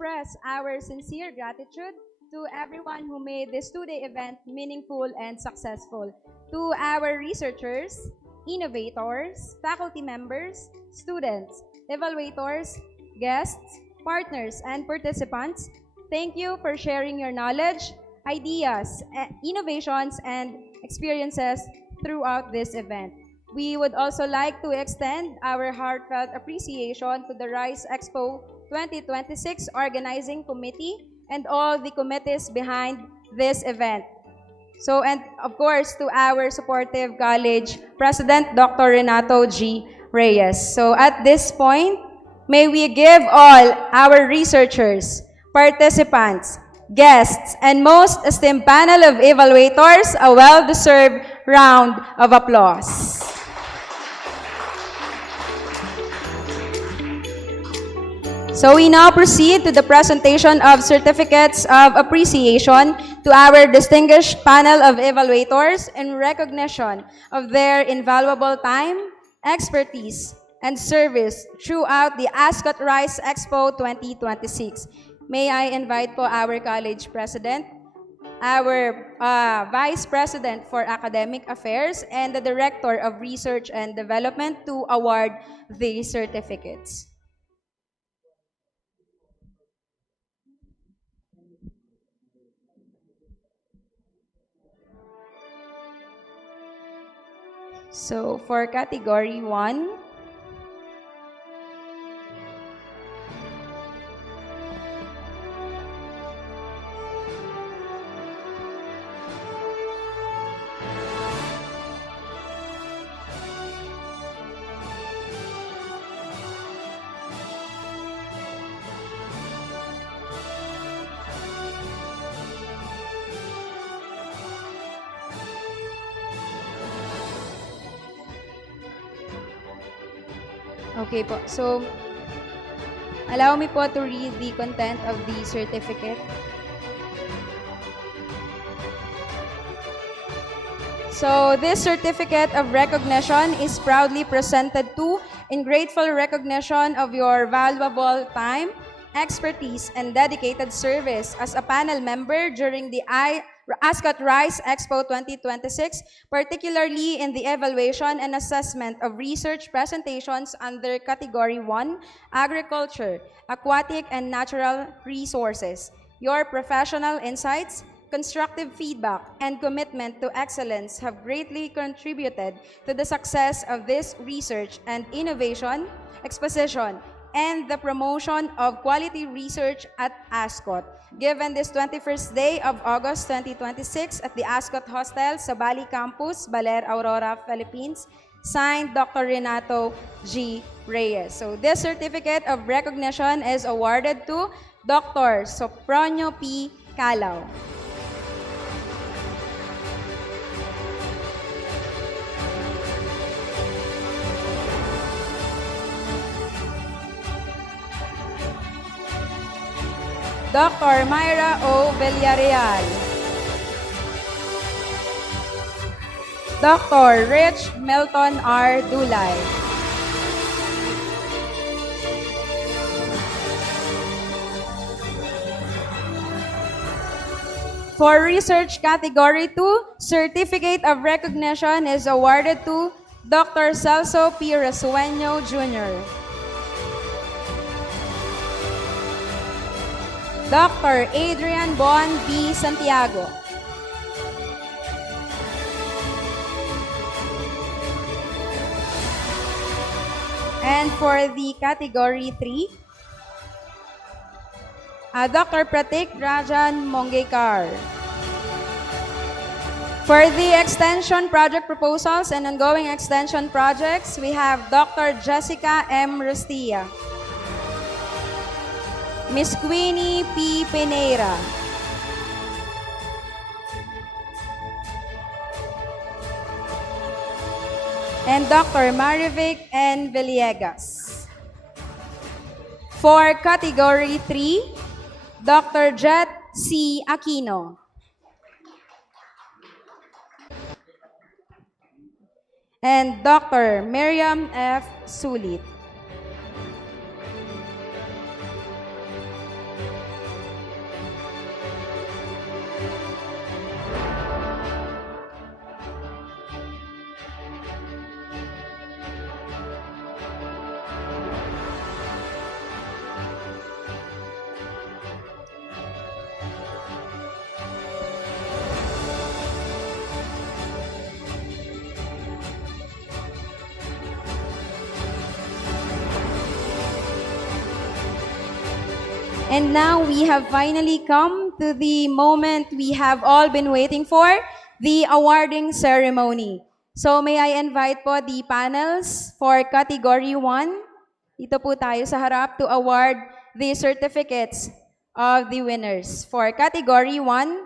express our sincere gratitude to everyone who made this two-day event meaningful and successful. To our researchers, innovators, faculty members, students, evaluators, guests, partners, and participants, thank you for sharing your knowledge, ideas, innovations, and experiences throughout this event. We would also like to extend our heartfelt appreciation to the RISE Expo 2026 Organizing Committee and all the committees behind this event. So, and of course, to our supportive college President, Dr. Renato G. Reyes. So, at this point, may we give all our researchers, participants, guests, and most esteemed panel of evaluators a well-deserved round of applause. So we now proceed to the presentation of certificates of appreciation to our distinguished panel of evaluators in recognition of their invaluable time, expertise, and service throughout the ASCOT RISE Expo 2026. May I invite po our college president, our vice president for academic affairs, and the director of research and development to award the certificates. So for category 1, okay po. So, allow me po to read the content of the certificate. So, this certificate of recognition is proudly presented to in grateful recognition of your valuable time, expertise, and dedicated service as a panel member during the ASCOT RISE Expo 2026, particularly in the evaluation and assessment of research presentations under Category 1, Agriculture, Aquatic and Natural Resources. Your professional insights, constructive feedback, and commitment to excellence have greatly contributed to the success of this research and innovation, exposition, and the promotion of quality research at ASCOT. Given this 21st day of August 2026 at the ASCOT Hostel, Zabali Campus, Baler, Aurora, Philippines, signed Dr. Renato G. Reyes. So this certificate of recognition is awarded to Dr. Sopronio P. Calao. Dr. Myra O. Villarreal. Dr. Rich Milton R. Dulay. For Research Category 2, Certificate of Recognition is awarded to Dr. Celso P. Rasueño, Jr. Dr. Adrian Bon B. Santiago. And for the Category 3, Dr. Pratik Rajan Mongekar. For the extension project proposals and ongoing extension projects, we have Dr. Jessica M. Rustia. Ms. Queenie P. Peneira. And Dr. Marivic N. Villegas. For Category 3, Dr. Jet C. Aquino. And Dr. Miriam F. Sulit. And now we have finally come to the moment we have all been waiting for, the awarding ceremony. So may I invite po the panels for Category 1. Dito po tayo sa harap to award the certificates of the winners. For Category 1,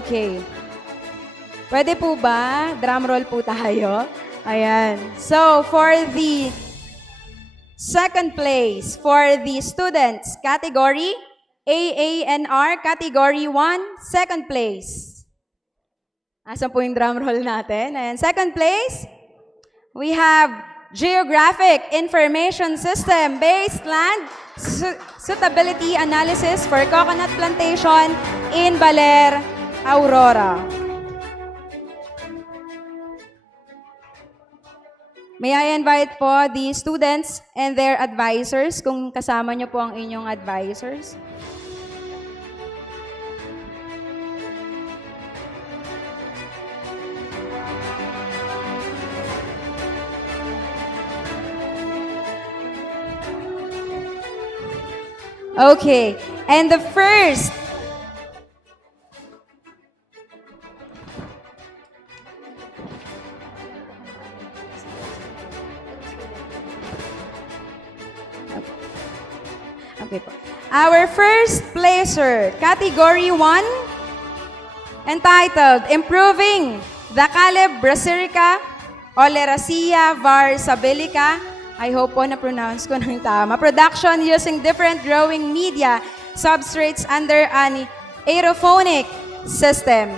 okay. Pwede po ba? Drum roll po tayo. Ayan. So, for the second place, for the students category, AANR Category 1, second place. Asan po yung drum roll natin? Ayan. Second place, we have Geographic Information System Based Land Suitability Analysis for Coconut Plantation in Baler, Aurora. May I invite po the students and their advisors, kung kasama niyo po ang inyong advisors. Okay, and the first our first placer, Category 1, entitled Improving the Caleb Brasilica Oleracea var Sabilica. I hope po na-pronounce ko ng tama. Production using different growing media substrates under an aerophonic system.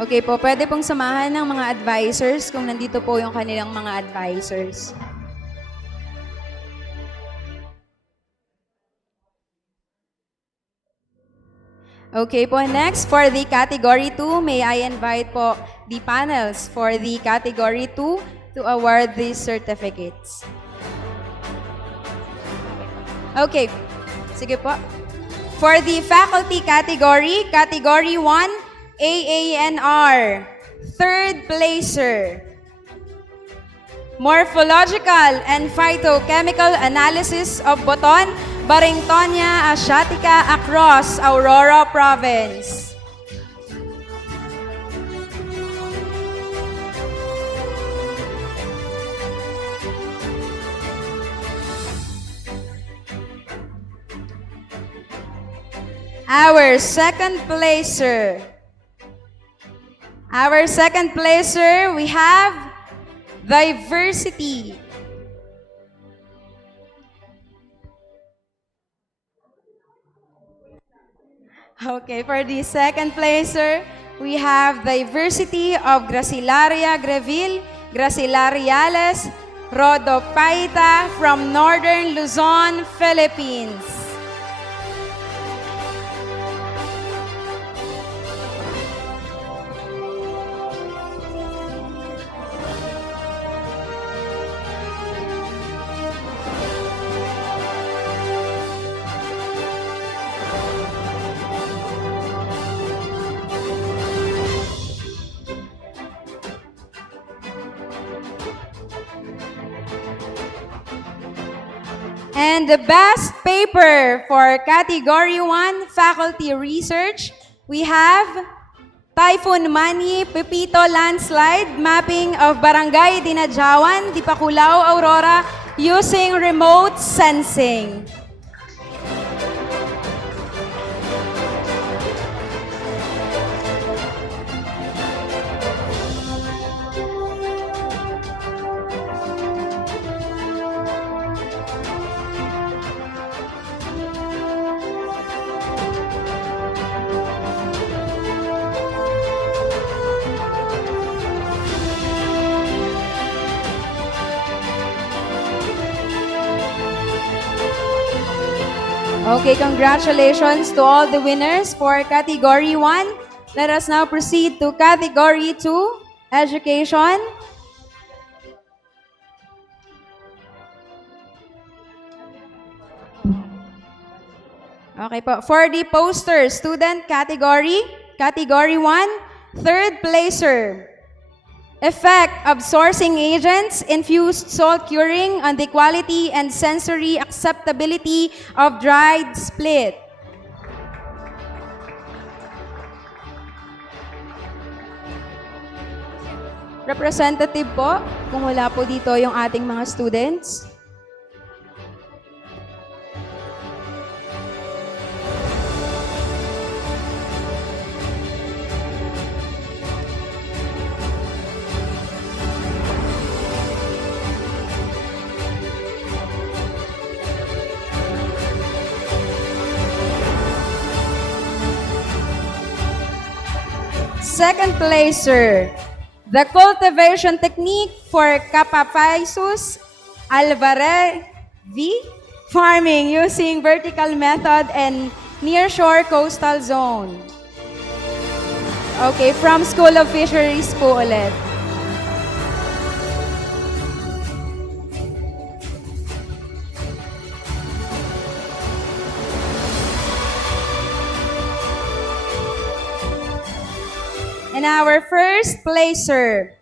Okay po, pwede pong samahan ng mga advisors kung nandito po yung kanilang mga advisors. Okay po, next for the Category 2, may I invite po the panels for the Category 2 to award these certificates. Okay, sige po. For the Faculty Category, Category 1, AANR, third placer. Morphological and phytochemical analysis of Boton, Barringtonia asiatica across Aurora Province. Our second placer, we have diversity. Okay, for the second placer, we have diversity of Gracilaria greville, Gracilariales, rhodophyta from northern Luzon, Philippines. And the best paper for Category 1, Faculty Research, we have Typhoon Mani Pepito Landslide Mapping of Barangay Dinajawan, Dipaculao, Aurora using remote sensing. Okay, congratulations to all the winners for Category 1. Let us now proceed to Category 2, Education. Okay po. For the poster student category, Category 1, third placer. Effect of sourcing agents infused salt curing on the quality and sensory acceptability of dried split. Representative po, kung wala po dito yung ating mga students. Second placer, the cultivation technique for Capaphysus alvarez farming using vertical method and nearshore coastal zone. Okay, from School of Fisheries po ulit. And our first placer,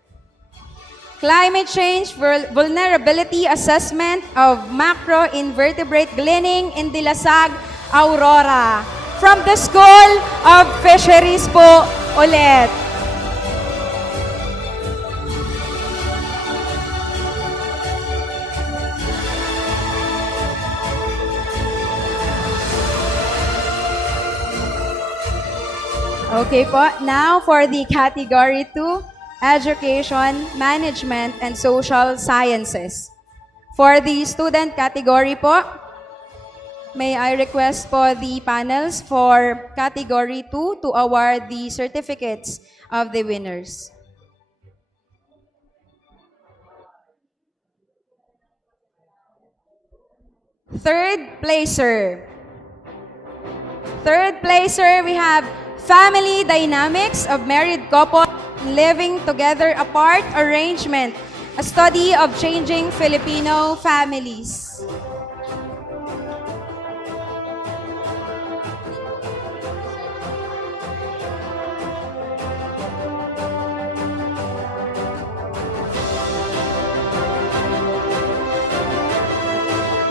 Climate Change Vulnerability Assessment of Macro-Invertebrate Gleaning in Dilasag, Aurora. From the School of Fisheries po ulit. Okay po, now for the Category 2, Education, Management, and Social Sciences. For the student category po, may I request po the panels for Category 2 to award the certificates of the winners. Third placer. Third placer, we have Family Dynamics of Married Couple Living Together Apart Arrangement, a study of changing Filipino families.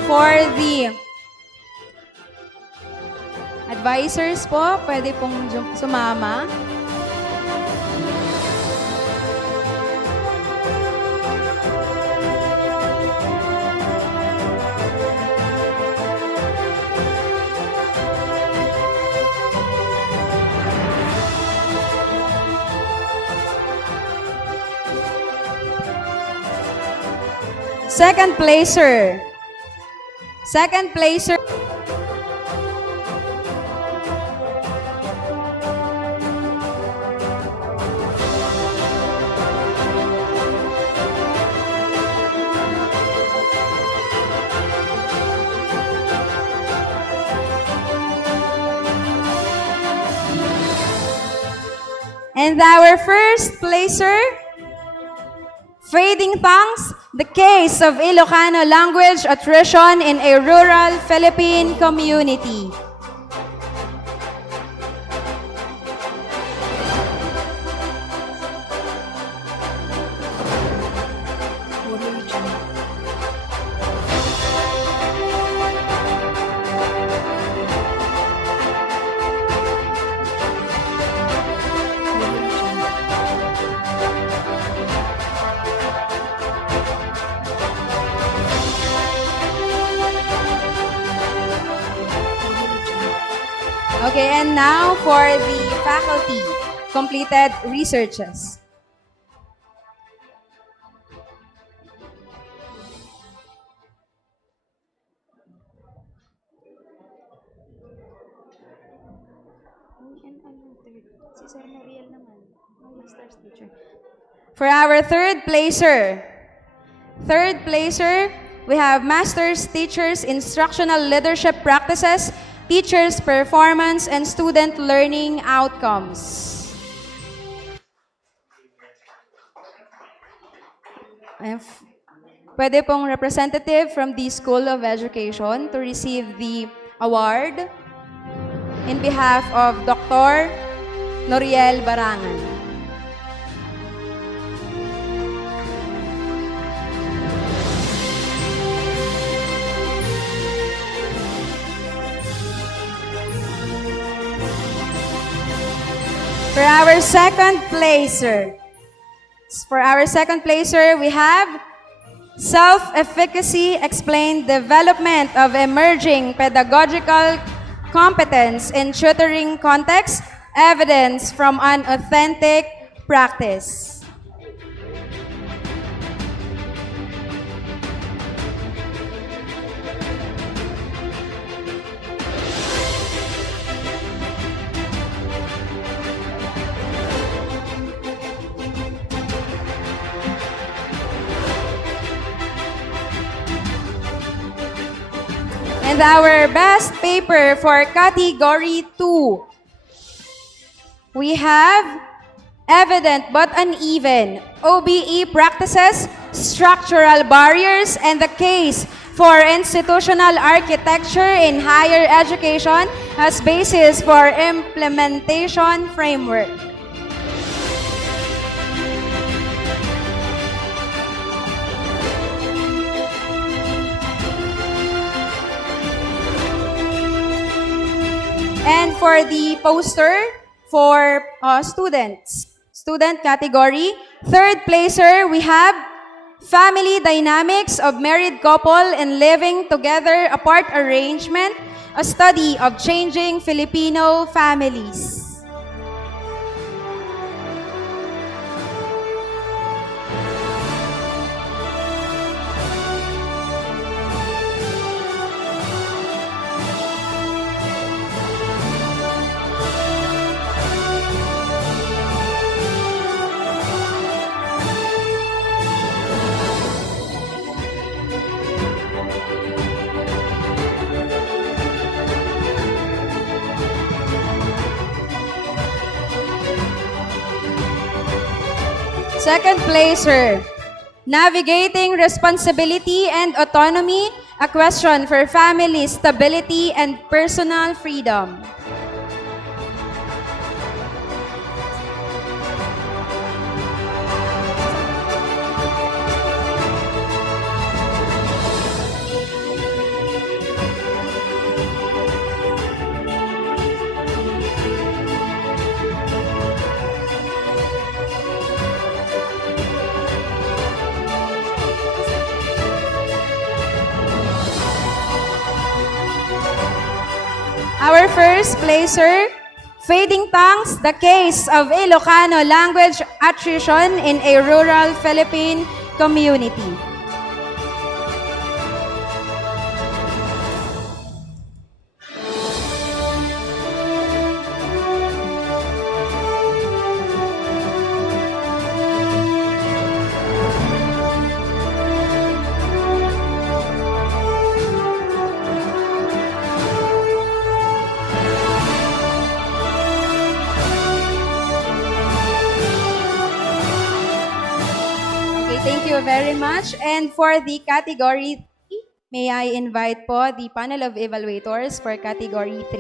For the advisors po, pwede pong sumama. Second placer. Second placer. And our first placer, Fading Tongues, the case of Ilocano language attrition in a rural Philippine community. Okay, and now for the faculty completed researches. For our third placer, we have Masters, Teachers, Instructional Leadership Practices, Teachers' Performance, and Student Learning Outcomes. Pwede pong representative from the School of Education to receive the award in behalf of Dr. Noriel Barangan. For our second placer, we have Self-Efficacy Explained Development of Emerging Pedagogical Competence in Tutoring Context, Evidence from an Authentic Practice. And our best paper for Category 2, we have Evident but Uneven, OBE Practices, Structural Barriers, and the Case for Institutional Architecture in Higher Education as Basis for Implementation Framework. And for the poster for student category, third placer, we have Family Dynamics of Married Couple and Living Together Apart Arrangement, a study of changing Filipino families. Second placer, Navigating Responsibility and Autonomy, a question for family stability and personal freedom. Our first placer, Fading Tongues, the Case of Ilocano Language Attrition in a Rural Philippine Community. Thank you very much. And for the category 3, may I invite po the panel of evaluators for category 3.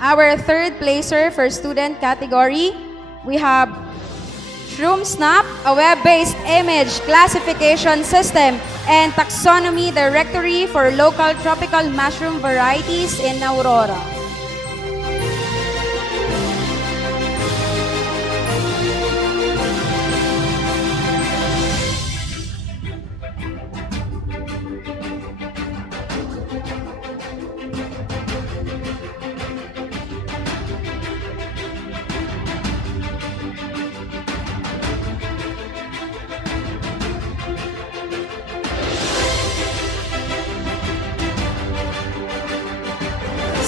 Our third placer for student category, we have ShroomSnap, a web-based image classification system and taxonomy directory for local tropical mushroom varieties in Aurora.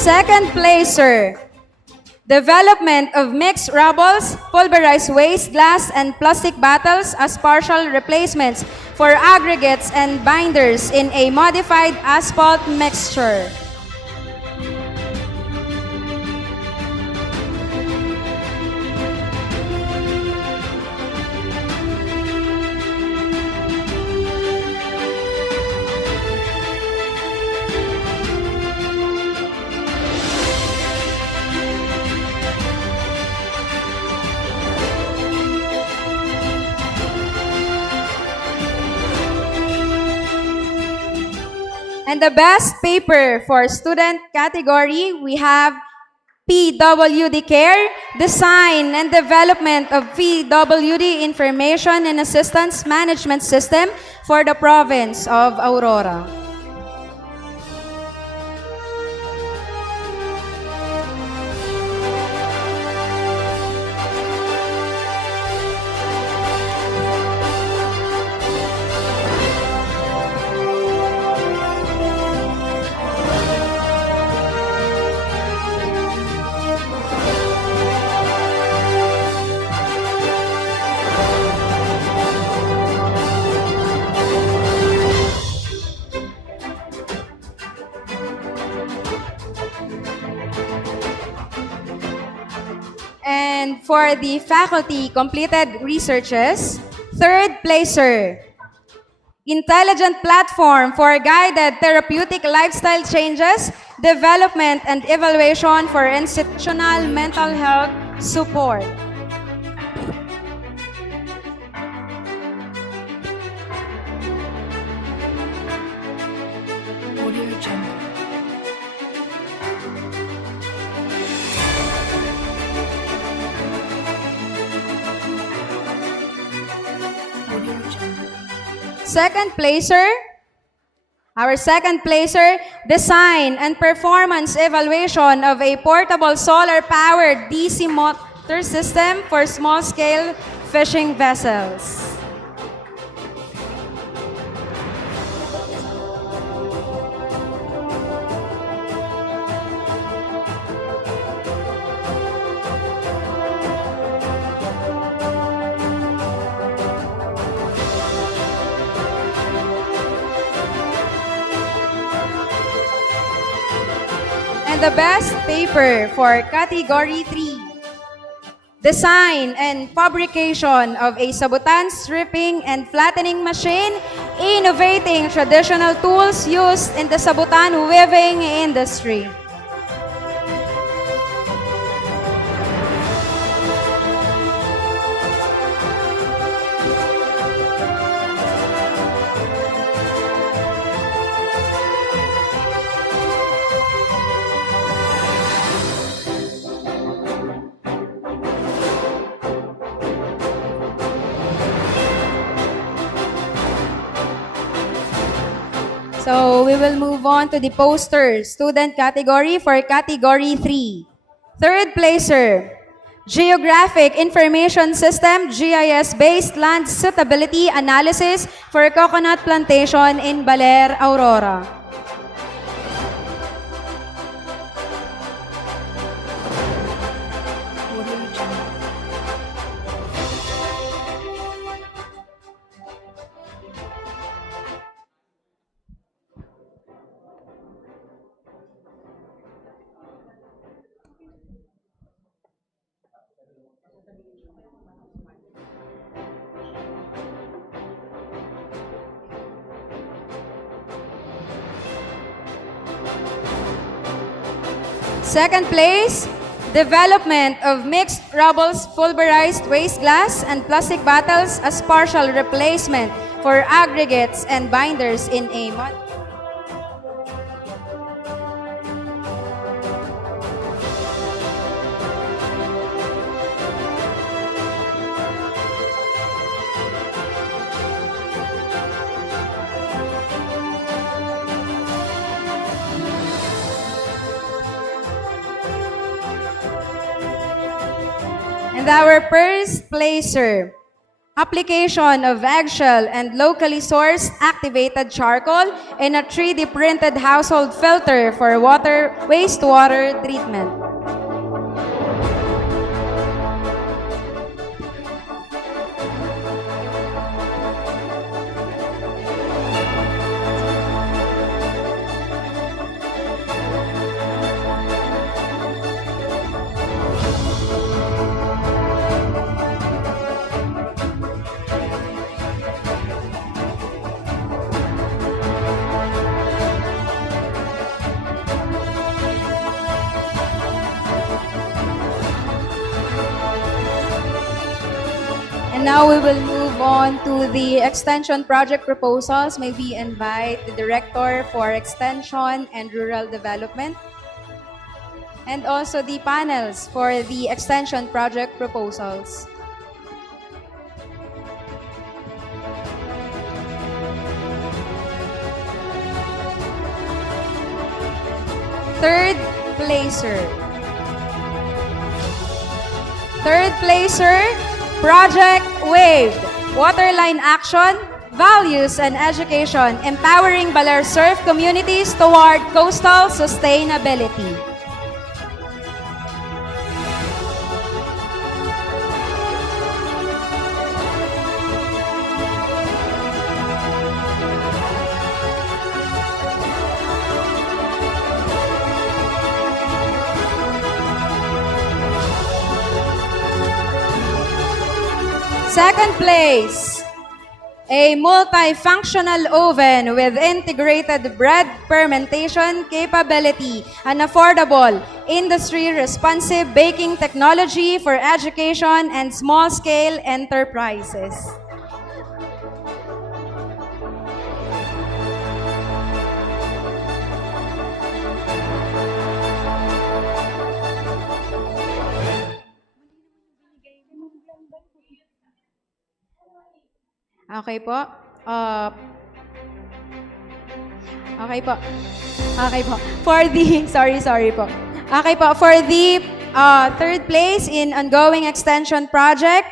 second placer, development of mixed rubbles, pulverized waste, glass, and plastic bottles as partial replacements for aggregates and binders in a modified asphalt mixture. And the best paper for student category, we have PWD Care, Design and Development of PWD Information and Assistance Management System for the province of Aurora. And for the faculty completed researches, third placer, intelligent platform for guided therapeutic lifestyle changes, development and evaluation for institutional mental health support. Second placer, our second placer, design and performance evaluation of a portable solar-powered DC motor system for small-scale fishing vessels. And the best paper for Category 3, design and fabrication of a sabutan stripping and flattening machine, innovating traditional tools used in the sabutan weaving industry. So we will move on to the poster student category for Category 3. Third placer, Geographic Information System, GIS-based land suitability analysis for coconut plantation in Baler, Aurora. Second place, development of mixed rubbles, pulverized waste glass, and plastic bottles as partial replacement for aggregates and binders in a mud. And our first placer, application of eggshell and locally sourced activated charcoal in a 3D printed household filter for wastewater treatment. And now we will move on to the extension project proposals. May we invite the Director for Extension and Rural Development and also the panels for the extension project proposals. Third placer, Project WAVE, Waterline Action, Values and Education, Empowering Baler Surf Communities Toward Coastal Sustainability. Second place, a multifunctional oven with integrated bread fermentation capability and affordable, industry-responsive baking technology for education and small-scale enterprises. Okay po. Okay po. Okay po. For the, sorry po. Okay po, for the third place in ongoing extension project,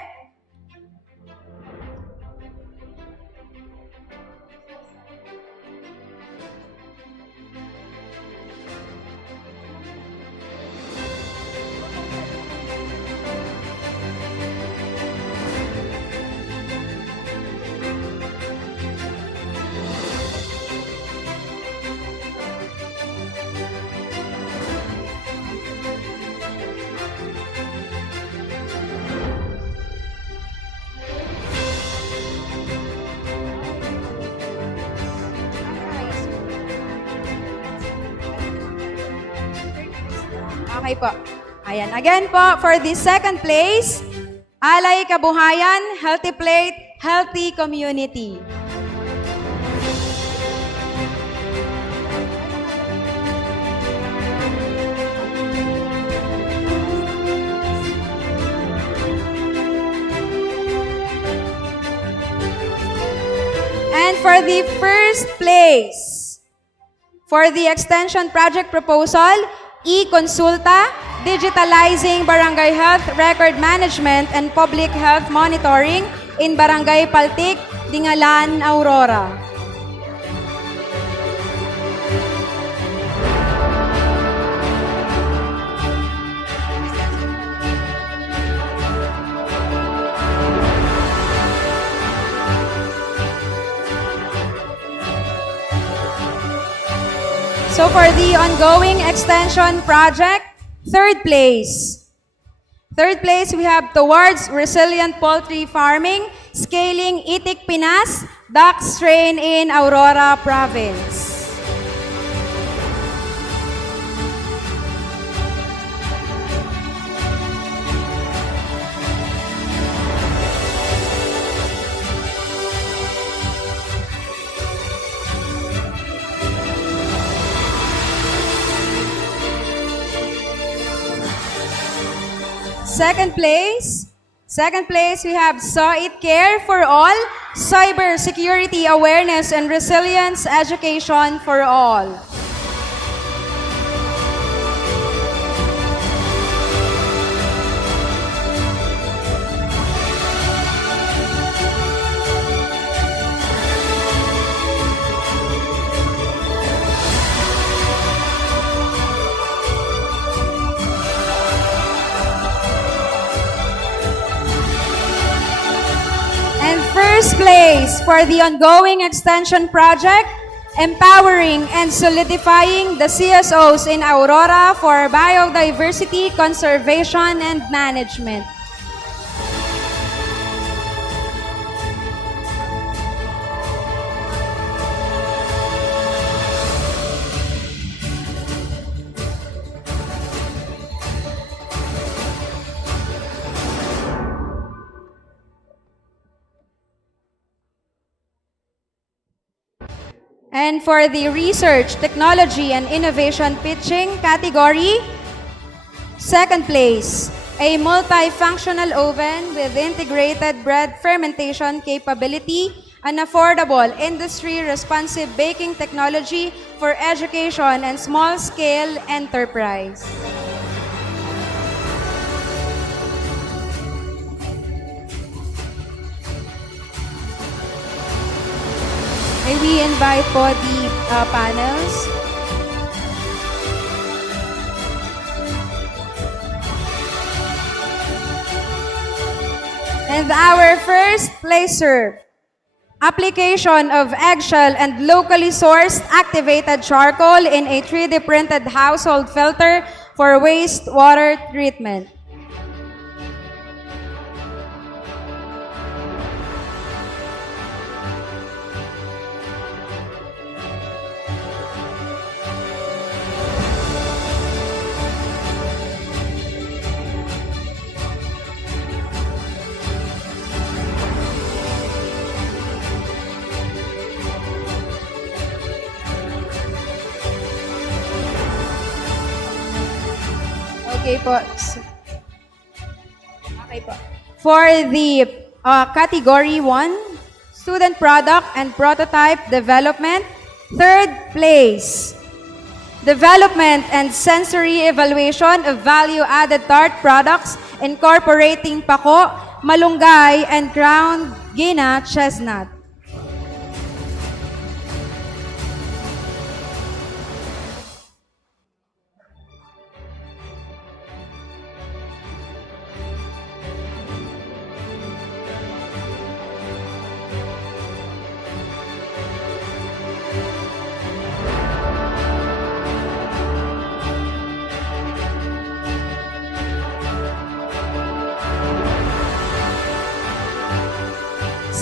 okay po. Ayan. Again po, for the second place, Alay Kabuhayan, Healthy Plate, Healthy Community. And for the first place, for the extension project proposal, e-consulta, digitalizing barangay health record management and public health monitoring in Barangay Paltik, Dingalan, Aurora. So for the ongoing extension project, third place. Third place, we have towards resilient poultry farming, scaling Itik Pinas, duck strain in Aurora Province. Second place, we have Saw It Care for All, Cyber Security Awareness and Resilience Education for All. first place for the ongoing extension project, empowering and solidifying the CSOs in Aurora for biodiversity conservation and management. And for the Research, Technology, and Innovation Pitching category, second place, a multifunctional oven with integrated bread fermentation capability, an affordable, industry-responsive baking technology for education and small-scale enterprise. May we invite po the panels. And our first placer, application of eggshell and locally sourced activated charcoal in a 3D printed household filter for wastewater treatment. Okay po. Okay po. For the category 1, student product and prototype development, third place. Development and sensory evaluation of value-added tart products incorporating pako, malunggay, and ground gina chestnut.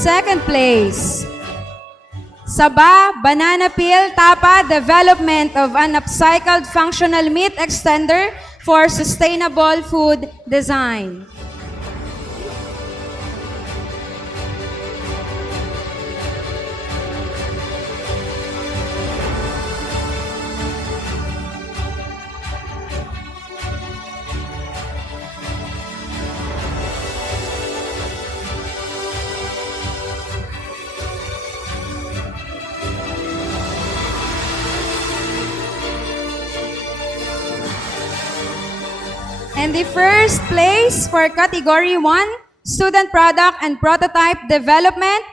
Second place, Saba Banana Peel Tapa development of an upcycled functional meat extender for sustainable food design. And the first place for category 1, student product and prototype development,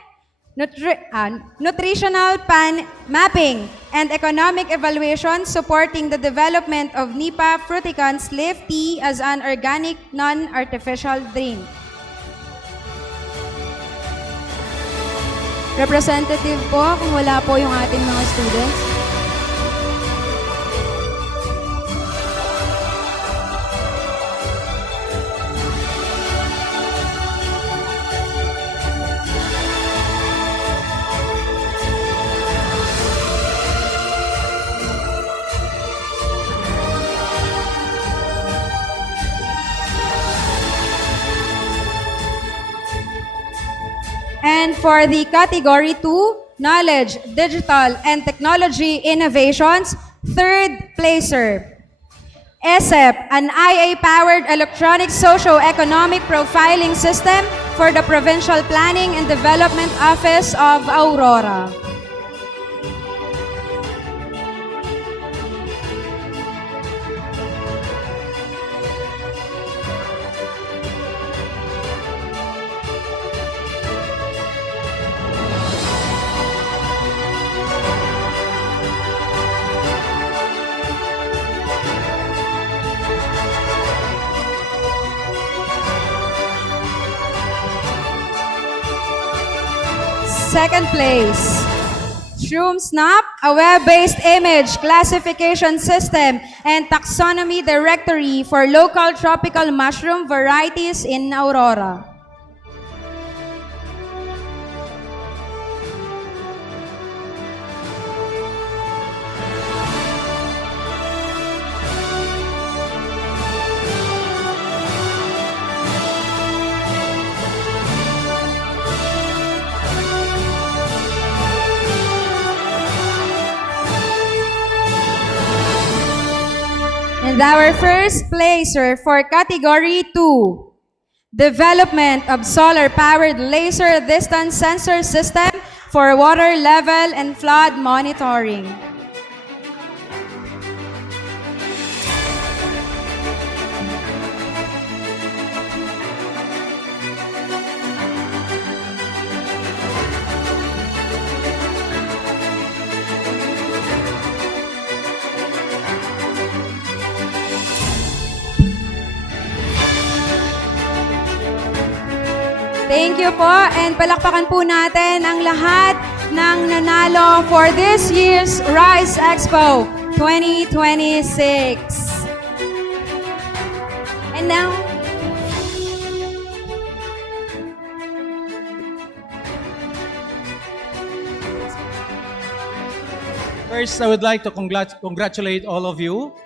nutritional pan mapping, and economic evaluation supporting the development of Nipa fruticans leaf tea as an organic, non-artificial drink. Representative po, kung wala po yung ating mga students. And for the category 2, Knowledge, Digital, and Technology Innovations, third placer. ESEP, an IA-powered electronic socio-economic profiling system for the Provincial Planning and Development Office of Aurora. second place. ShroomSnap, a web-based image classification system and taxonomy directory for local tropical mushroom varieties in Aurora. And our first placer for Category 2, Development of Solar-Powered Laser Distance Sensor System for Water Level and Flood Monitoring. Thank you po, and palakpakan po natin ang lahat ng nanalo for this year's Rise Expo 2026. And now, first, I would like to congratulate all of you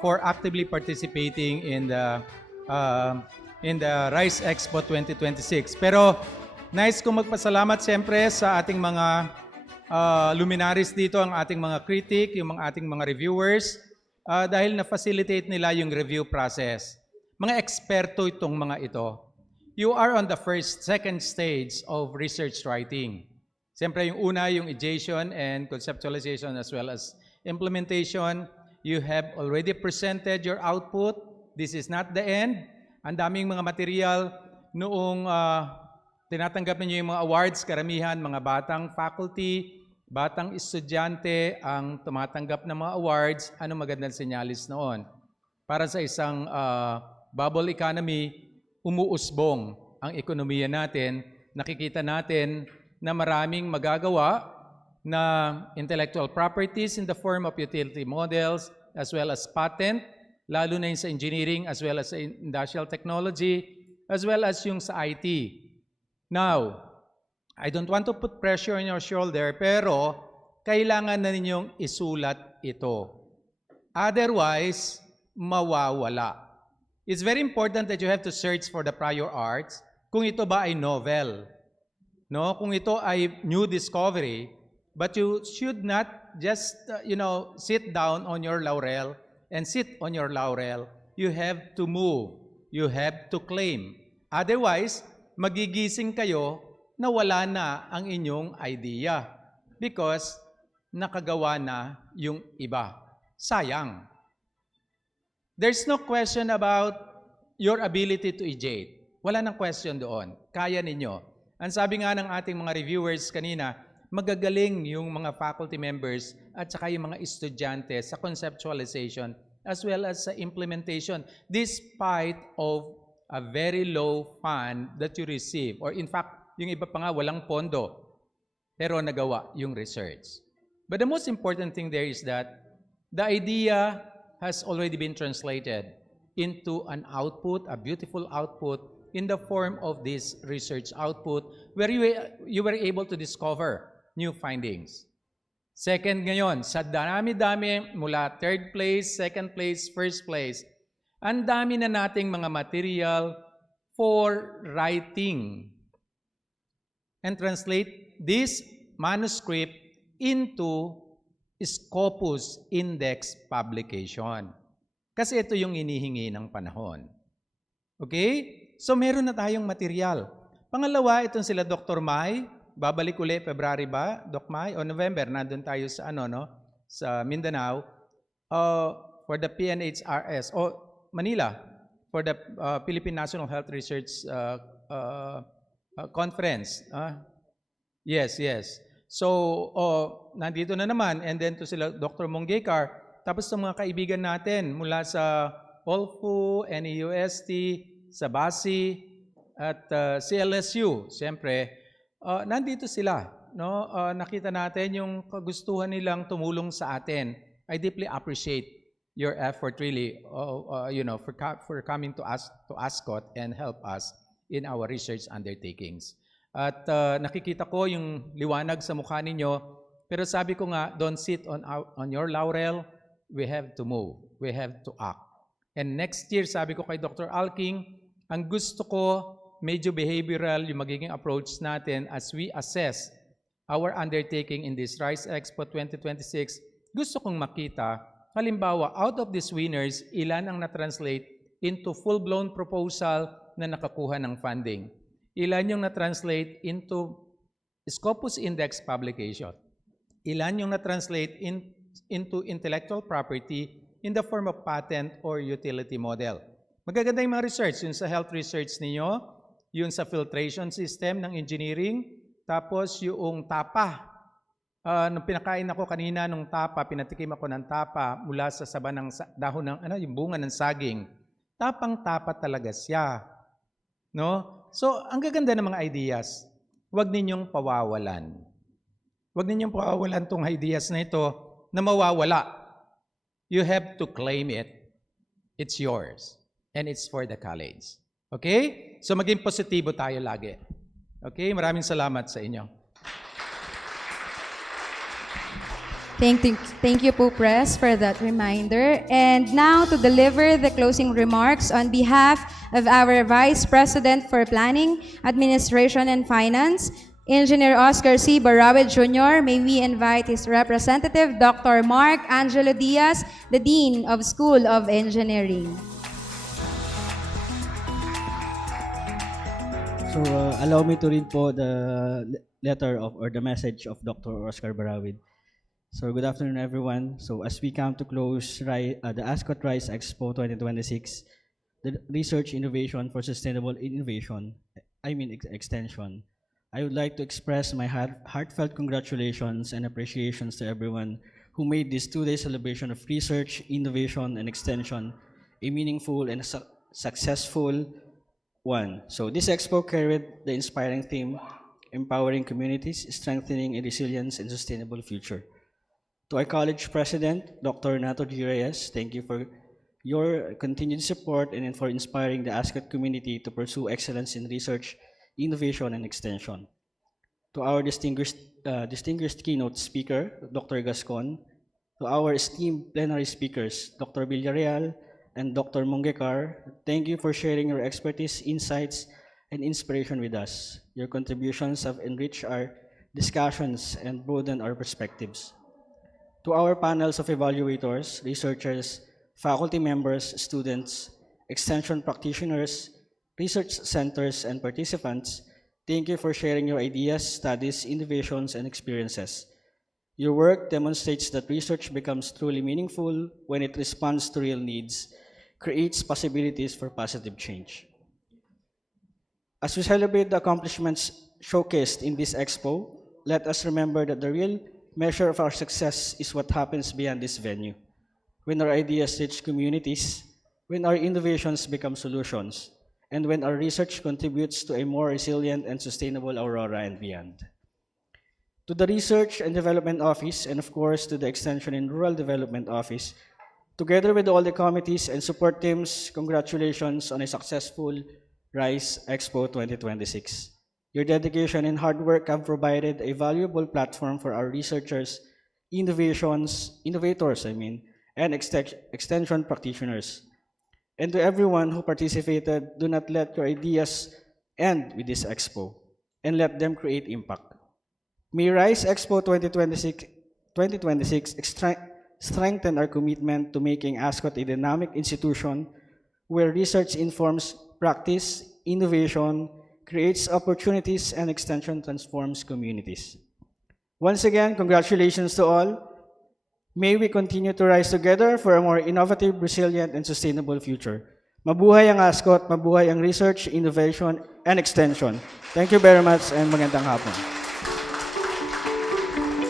for actively participating in the Rise Expo 2026. Pero nice kong magpasalamat siyempre sa ating mga luminaries dito, ang ating mga critic, yung ating mga reviewers, dahil na-facilitate nila yung review process. Mga eksperto itong mga ito. You are on the second stage of research writing. Siyempre yung una, yung ideation and conceptualization as well as implementation. You have already presented your output. This is not the end. Ang daming mga material noong tinatanggap ninyo yung mga awards, karamihan mga batang faculty, batang estudyante ang tumatanggap ng mga awards. Ano magandang senyalis noon? Para sa isang bubble economy, umuusbong ang ekonomiya natin. Nakikita natin na maraming magagawa na intellectual properties in the form of utility models as well as patent, lalo na yung sa engineering as well as sa industrial technology, as well as yung sa IT. Now, I don't want to put pressure on your shoulder, pero kailangan na ninyong isulat ito. Otherwise, mawawala. It's very important that you have to search for the prior arts kung ito ba ay novel. No? Kung ito ay new discovery, but you should not just, sit down on your laurel and sit on your laurel. You have to move. You have to claim. Otherwise, magigising kayo na wala na ang inyong idea because nakagawa na yung iba. Sayang. There's no question about your ability to ideate. Wala nang question doon. Kaya ninyo. Ang sabi nga ng ating mga reviewers kanina, magagaling yung mga faculty members at saka yung mga estudyante sa conceptualization as well as sa implementation despite of a very low fund that you receive. Or in fact, yung iba pa nga walang pondo pero nagawa yung research. But the most important thing there is that the idea has already been translated into an output, a beautiful output in the form of this research output where you were able to discover new findings. Second ngayon, sa dami-dami mula third place, second place, first place, ang dami na nating mga material for writing and translate this manuscript into Scopus Index publication. Kasi ito yung inihingi ng panahon. Okay? So meron na tayong material. Pangalawa, itong sila Dr. Mai, babalik ulit February ba, Doc Mai, o November, nandun tayo sa sa Mindanao, for the PNHRS, o Manila, for the Philippine National Health Research Conference. Yes. So, nandito na naman, and then to sila Dr. Monggekar, tapos sa mga kaibigan natin mula sa OLFU, NEUST, sa BASI, at CLSU, siyempre, nandito sila. no, nakita natin yung kagustuhan nilang tumulong sa atin. I deeply appreciate your effort really, for coming to us to ASCOT and help us in our research undertakings. At nakikita ko yung liwanag sa mukha ninyo, pero sabi ko nga, don't sit on your laurel. We have to move. We have to act. And next year, sabi ko kay Dr. Alking, ang gusto ko, medyo behavioral yung magiging approach natin as we assess our undertaking in this Rice Expo 2026. Gusto kong makita, halimbawa, out of these winners, ilan ang na-translate into full-blown proposal na nakakuha ng funding. Ilan yung na-translate into Scopus Index publication. Ilan yung na-translate into intellectual property in the form of patent or utility model. Magaganda yung mga research, yun sa health research ninyo, yun sa filtration system ng engineering, tapos yung tapa. Nung pinakain ako kanina nung tapa, pinatikim ako ng tapa mula sa saba ng dahon ng yung bunga ng saging. Tapang-tapa talaga siya. No? So, ang gaganda ng mga ideas. Huwag ninyong pawawalan. Huwag ninyong pawawalan tong ideas na ito na mawawala. You have to claim it. It's yours. And it's for the college. Okay? So maging positibo tayo lagi. Okay? Maraming salamat sa inyo. Thank you po, Press, for that reminder. And now to deliver the closing remarks on behalf of our Vice President for Planning, Administration, and Finance, Engineer Oscar C. Barawid Jr., may we invite his representative, Dr. Mark Angelo Diaz, the Dean of School of Engineering. So allow me to read po the letter of or the message of Dr. Oscar Barawid. So good afternoon, everyone. So as we come to close the ASCOT Rice Expo 2026, the Research Innovation for Sustainable Innovation, Extension, I would like to express my heartfelt congratulations and appreciations to everyone who made this two-day celebration of research, innovation, and extension a meaningful and successful one. So this expo carried the inspiring theme, empowering communities, strengthening a resilient and sustainable future. To our college president, Dr. Nato G. Reyes, thank you for your continued support and for inspiring the ASCOT community to pursue excellence in research, innovation, and extension. To our distinguished keynote speaker, Dr. Gascon, to our esteemed plenary speakers, Dr. Villarreal and Dr. Mungekar, thank you for sharing your expertise, insights, and inspiration with us. Your contributions have enriched our discussions and broadened our perspectives. To our panels of evaluators, researchers, faculty members, students, extension practitioners, research centers, and participants, thank you for sharing your ideas, studies, innovations, and experiences. Your work demonstrates that research becomes truly meaningful when it responds to real needs, creates possibilities for positive change. As we celebrate the accomplishments showcased in this expo, let us remember that the real measure of our success is what happens beyond this venue. When our ideas reach communities, when our innovations become solutions, and when our research contributes to a more resilient and sustainable Aurora and beyond. To the Research and Development Office, and of course to the Extension and Rural Development Office, together with all the committees and support teams, congratulations on a successful Rice Expo 2026. Your dedication and hard work have provided a valuable platform for our researchers, innovators, and extension practitioners. And to everyone who participated, do not let your ideas end with this expo, and let them create impact. May Rice Expo 2026 strengthen our commitment to making ASCOT a dynamic institution where research informs practice, innovation, creates opportunities, and extension transforms communities. Once again, congratulations to all. May we continue to rise together for a more innovative, resilient, and sustainable future. Mabuhay ang ASCOT, mabuhay ang research, innovation, and extension. Thank you very much and magandang hapon.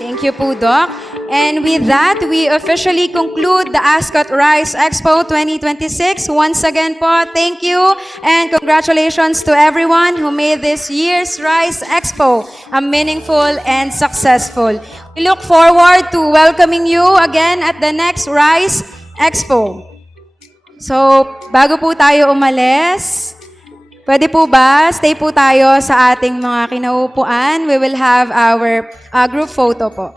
Thank you po, Doc. And with that, we officially conclude the ASCOT Rice Expo 2026. Once again po, thank you and congratulations to everyone who made this year's Rice Expo a meaningful and successful. We look forward to welcoming you again at the next Rice Expo. So, bago po tayo umalis, pwede po ba stay po tayo sa ating mga kinaupuan? We will have our group photo po.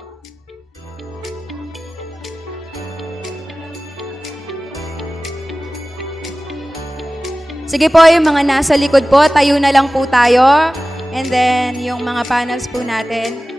Sige po, yung mga nasa likod po, tayo na lang po tayo. And then, yung mga panels po natin,